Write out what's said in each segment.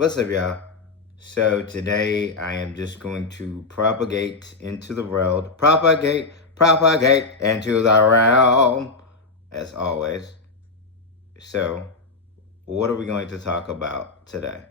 What's up, y'all? So today I am just going to propagate into the world, propagate into the realm, as always. So, what are we going to talk about today?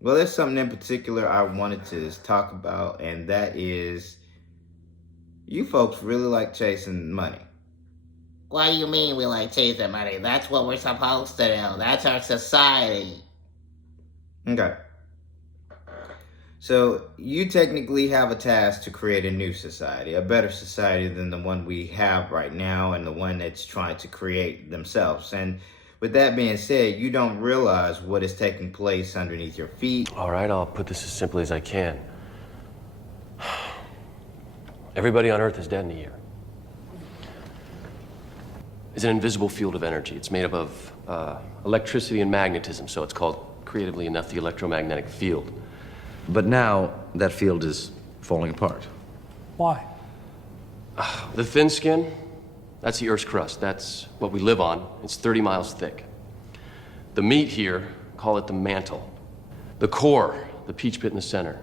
Well, there's something in particular I wanted to talk about, and that is you folks really like chasing money. What do you mean we like chasing money? That's what we're supposed to do. That's our society. Okay. So you technically have a task to create a new society, a better society than the one we have right now and the one that's trying to create themselves. And with that being said, you don't realize what is taking place underneath your feet. All right, I'll put this as simply as I can. Everybody on Earth is dead in a year. It's an invisible field of energy. It's made up of electricity and magnetism, so it's called, creatively enough, the electromagnetic field. But now that field is falling apart. Why? The thin skin, that's the Earth's crust. That's what we live on. It's 30 miles thick. The meat here, call it the mantle. The core, the peach pit in the center.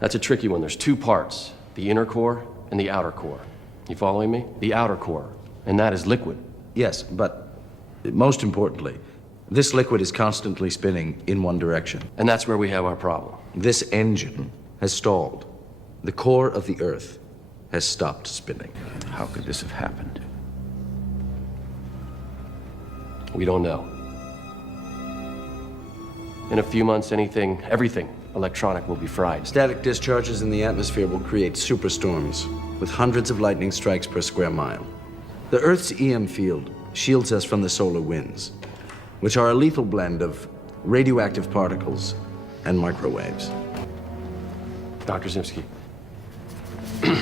That's a tricky one. There's two parts, the inner core and the outer core. You following me? The outer core, and that is liquid. Yes, but most importantly, this liquid is constantly spinning in one direction. And that's where we have our problem. This engine has stalled. The core of the Earth has stopped spinning. How could this have happened? We don't know. In a few months, everything electronic will be fried. Static discharges in the atmosphere will create superstorms with hundreds of lightning strikes per square mile. The Earth's EM field shields us from the solar winds, which are a lethal blend of radioactive particles and microwaves. Dr. Zimsky. This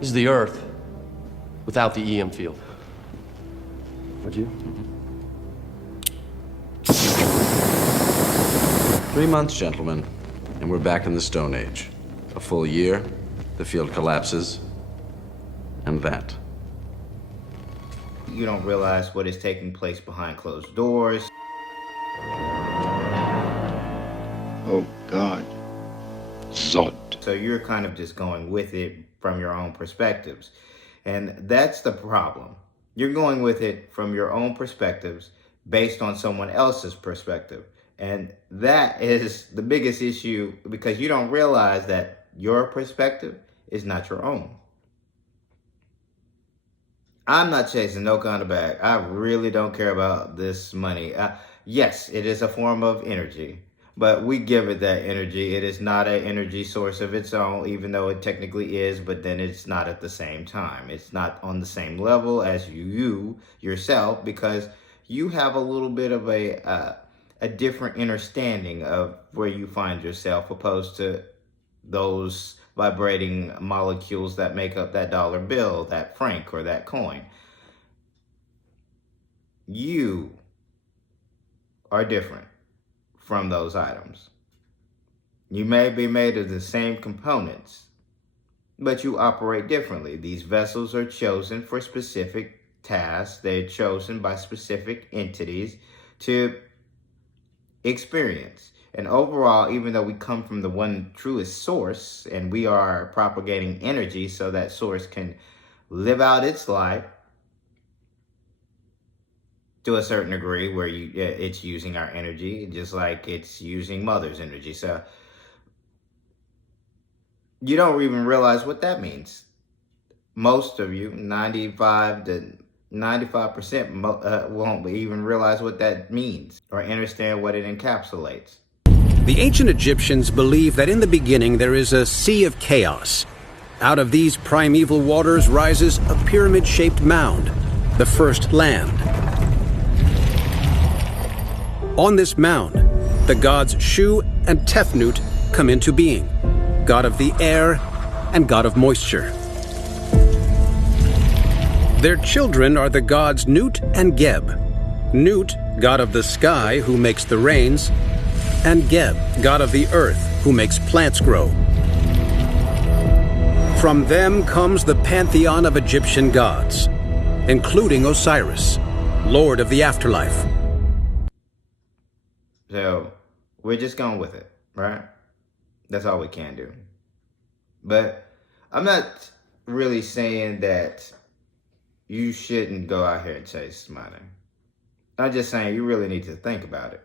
is the Earth without the EM field. Would you? 3 months, gentlemen, and we're back in the Stone Age. A full year, the field collapses, and that. You don't realize what is taking place behind closed doors. Oh, God. Zod. So you're kind of just going with it from your own perspectives. And that's the problem. You're going with it from your own perspectives based on someone else's perspective. And that is the biggest issue because you don't realize that your perspective is not your own. I'm not chasing no kind of bag. I really don't care about this money. Yes, it is a form of energy, but we give it that energy. It is not an energy source of its own, even though it technically is, but then it's not at the same time. It's not on the same level as you yourself, because you have a little bit of a different understanding of where you find yourself opposed to those vibrating molecules that make up that dollar bill, that franc, or that coin. You are different from those items. You may be made of the same components, but you operate differently. These vessels are chosen for specific tasks. They're chosen by specific entities to experience. And overall, even though we come from the one truest source and we are propagating energy so that source can live out its life to a certain degree where it's using our energy just like it's using Mother's energy. So you don't even realize what that means. Most of you, 95% won't even realize what that means or understand what it encapsulates. The ancient Egyptians believed that in the beginning there is a sea of chaos. Out of these primeval waters rises a pyramid-shaped mound, the first land. On this mound, the gods Shu and Tefnut come into being, god of the air and god of moisture. Their children are the gods Nut and Geb. Nut, god of the sky, who makes the rains, and Geb, god of the earth, who makes plants grow. From them comes the pantheon of Egyptian gods, including Osiris, lord of the afterlife. So we're just going with it, right? That's all we can do. But I'm not really saying that you shouldn't go out here and chase money. I'm just saying you really need to think about it.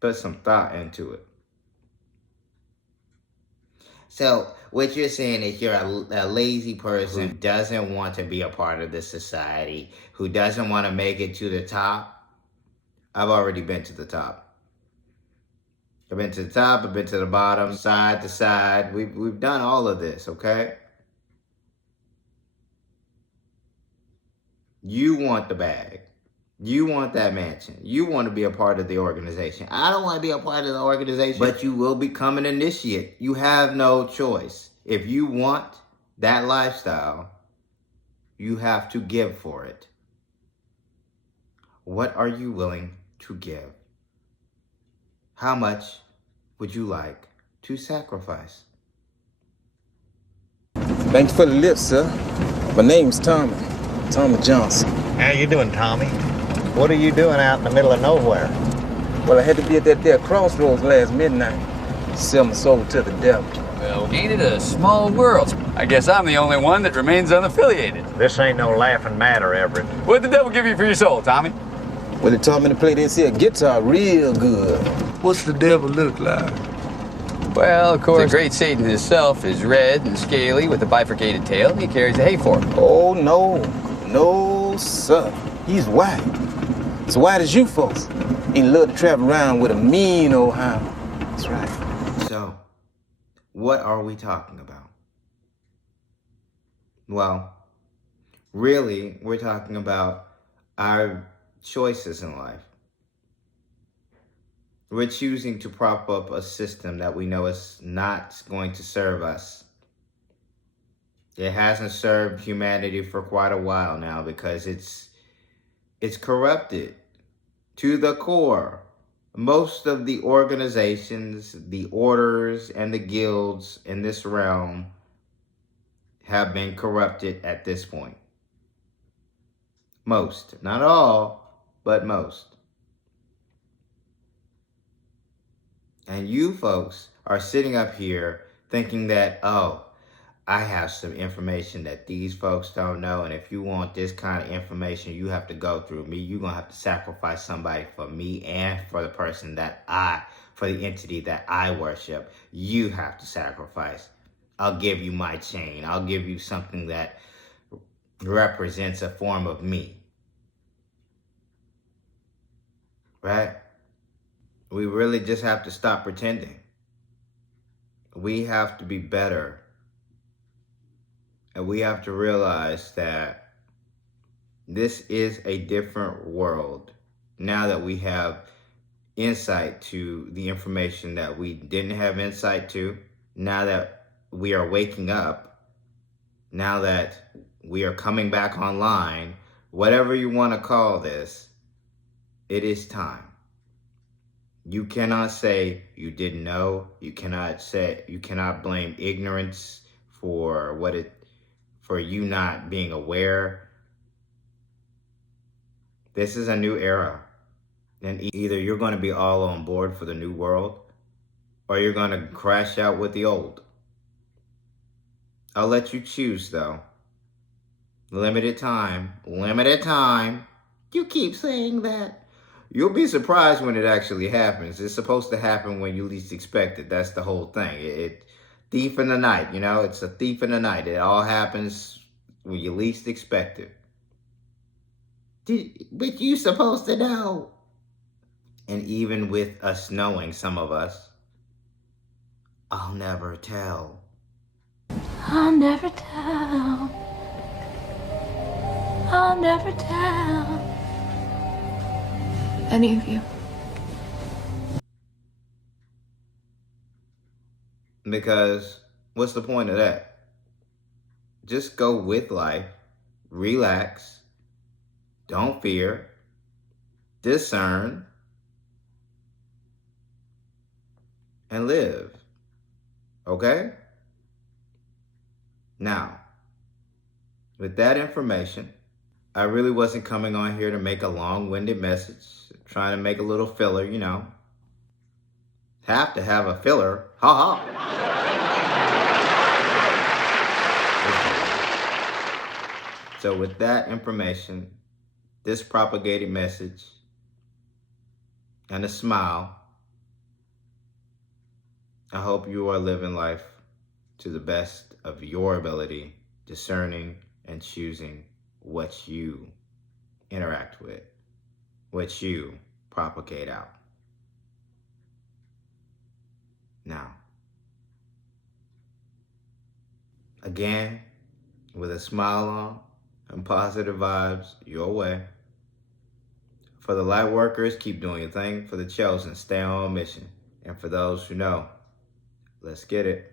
Put some thought into it. So what you're saying is you're a lazy person who doesn't want to be a part of this society, who doesn't want to make it to the top. I've already been to the top. I've been to the top, I've been to the bottom, side to side. We've done all of this, okay? You want the bag. You want that mansion. You want to be a part of the organization. I don't want to be a part of the organization. But you will become an initiate. You have no choice. If you want that lifestyle, you have to give for it. What are you willing to give? How much would you like to sacrifice? Thanks for the lift, sir. My name's Tommy Johnson. How you doing, Tommy? What are you doing out in the middle of nowhere? Well, I had to be at that there crossroads last midnight. Sell my soul to the devil. Well, ain't it a small world? I guess I'm the only one that remains unaffiliated. This ain't no laughing matter, Everett. What'd the devil give you for your soul, Tommy? Well, he taught me to play this here guitar real good. What's the devil look like? Well, of course, the great Satan himself is red and scaly with a bifurcated tail, and he carries a hay fork. Oh, no, sir. He's white. As white as you folks. He love to travel around with a mean old hound. That's right. So, what are we talking about? Well, really, we're talking about our choices in life. We're choosing to prop up a system that we know is not going to serve us. It hasn't served humanity for quite a while now because it's corrupted to the core. Most of the organizations, the orders, and the guilds in this realm have been corrupted at this point. Most, not all, but most. And you folks are sitting up here thinking that, oh, I have some information that these folks don't know, and if you want this kind of information, you have to go through me. You're going to have to sacrifice somebody for me and for the person for the entity that I worship. You have to sacrifice. I'll give you my chain. I'll give you something that represents a form of me. Right? We really just have to stop pretending. We have to be better. And we have to realize that this is a different world now that we have insight to the information that we didn't have insight to. Now that we are waking up, now that we are coming back online, whatever you want to call this, it is time. You cannot say you didn't know. You cannot blame ignorance for you not being aware. This is a new era. And either you're going to be all on board for the new world, or you're going to crash out with the old. I'll let you choose, though. Limited time. You keep saying that. You'll be surprised when it actually happens. It's supposed to happen when you least expect it. That's the whole thing. Thief in the night, it's a thief in the night. It all happens when you least expect it. But you supposed to know. And even with us knowing, some of us, I'll never tell. I'll never tell. I'll never tell any of you. Because what's the point of that? Just go with life, relax, don't fear, discern, and live. Okay? Now, with that information, I really wasn't coming on here to make a long-winded message, trying to make a little filler, have to have a filler. Ha ha. So with that information, this propagated message, and a smile, I hope you are living life to the best of your ability, discerning and choosing what you interact with, what you propagate out. Now, again, with a smile on and positive vibes your way. For the light workers, keep doing your thing. For the chosen, stay on mission. And for those who know, let's get it.